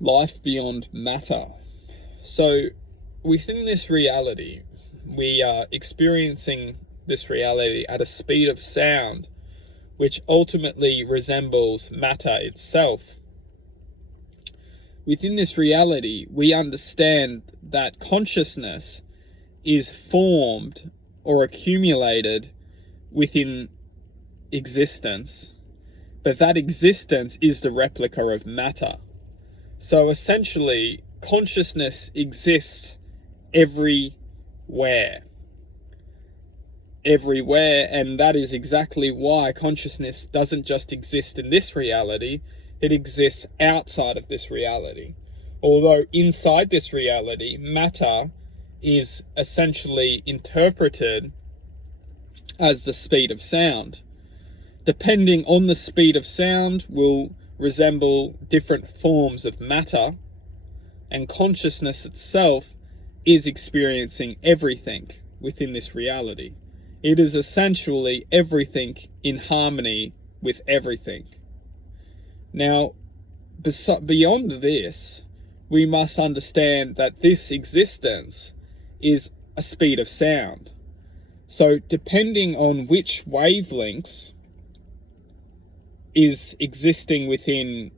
life beyond matter. So within this reality, we are experiencing this reality at a speed of sound, which ultimately resembles matter itself. Within this reality, we understand that consciousness is formed or accumulated within existence, but that existence is the replica of matter. So essentially, consciousness exists everywhere, and that is exactly why consciousness doesn't just exist in this reality, it exists outside of this reality. Although inside this reality, matter is essentially interpreted as the speed of sound. Depending on the speed of sound will resemble different forms of matter, and consciousness itself is experiencing everything within this reality. It is essentially everything in harmony with everything. Now, beyond this, we must understand that this existence is a speed of sound. So depending on which wavelengths is existing within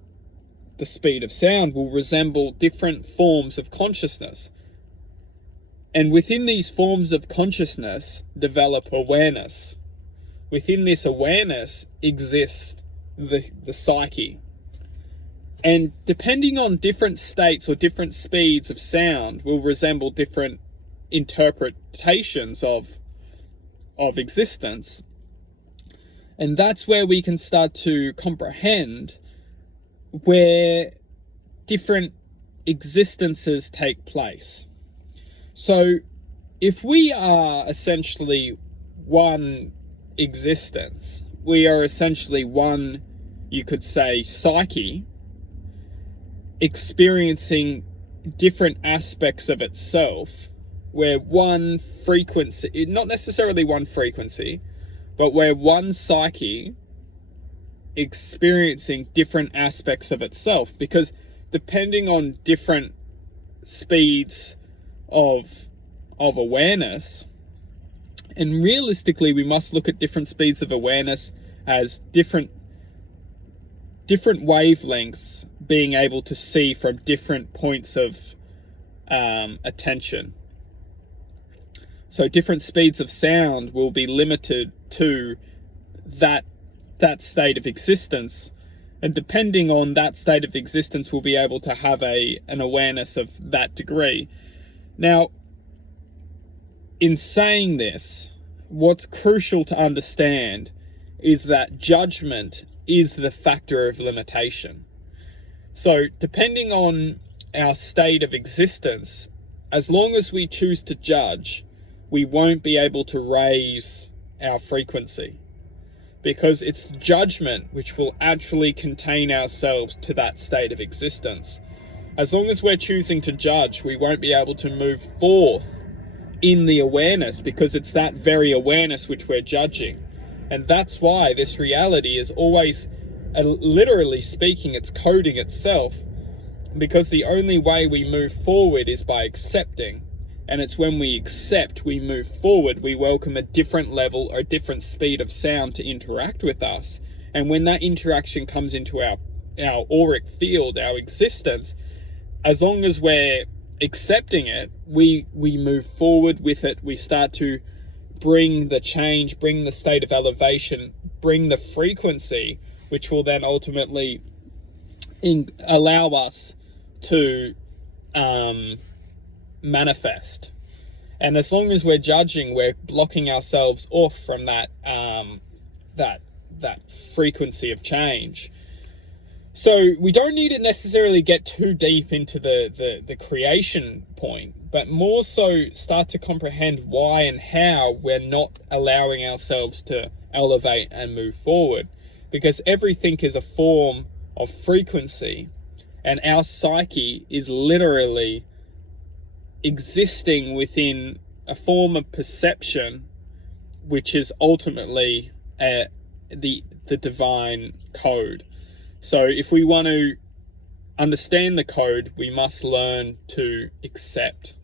the speed of sound will resemble different forms of consciousness. And within these forms of consciousness develop awareness. Within this awareness exists the psyche. And depending on different states or different speeds of sound will resemble different interpretations of existence. And that's where we can start to comprehend where different existences take place. So if we are essentially one existence, we are essentially one, you could say, psyche, experiencing different aspects of itself, where one frequency, not necessarily one frequency, but where one psyche experiencing different aspects of itself, because depending on different speeds of awareness, and realistically we must look at different speeds of awareness as different wavelengths being able to see from different points of attention. So different speeds of sound will be limited to that state of existence, and depending on that state of existence we'll be able to have an awareness of that degree. Now, in saying this, what's crucial to understand is that judgment is the factor of limitation. So depending on our state of existence, as long as we choose to judge, we won't be able to raise our frequency, because it's judgment which will actually contain ourselves to that state of existence. As long as we're choosing to judge, we won't be able to move forth in the awareness, because it's that very awareness which we're judging. And that's why this reality is always, literally speaking, it's coding itself, because the only way we move forward is by accepting. And it's when we accept, we move forward, we welcome a different level or different speed of sound to interact with us. And when that interaction comes into our auric field, our existence, as long as we're accepting it, we move forward with it. We start to bring the change, bring the state of elevation, bring the frequency, which will then ultimately allow us to manifest. And as long as we're judging, we're blocking ourselves off from that frequency of change. So we don't need to necessarily get too deep into the creation point, but more so start to comprehend why and how we're not allowing ourselves to elevate and move forward. Because everything is a form of frequency, and our psyche is literally existing within a form of perception, which is ultimately the divine code. So if we want to understand the code, we must learn to accept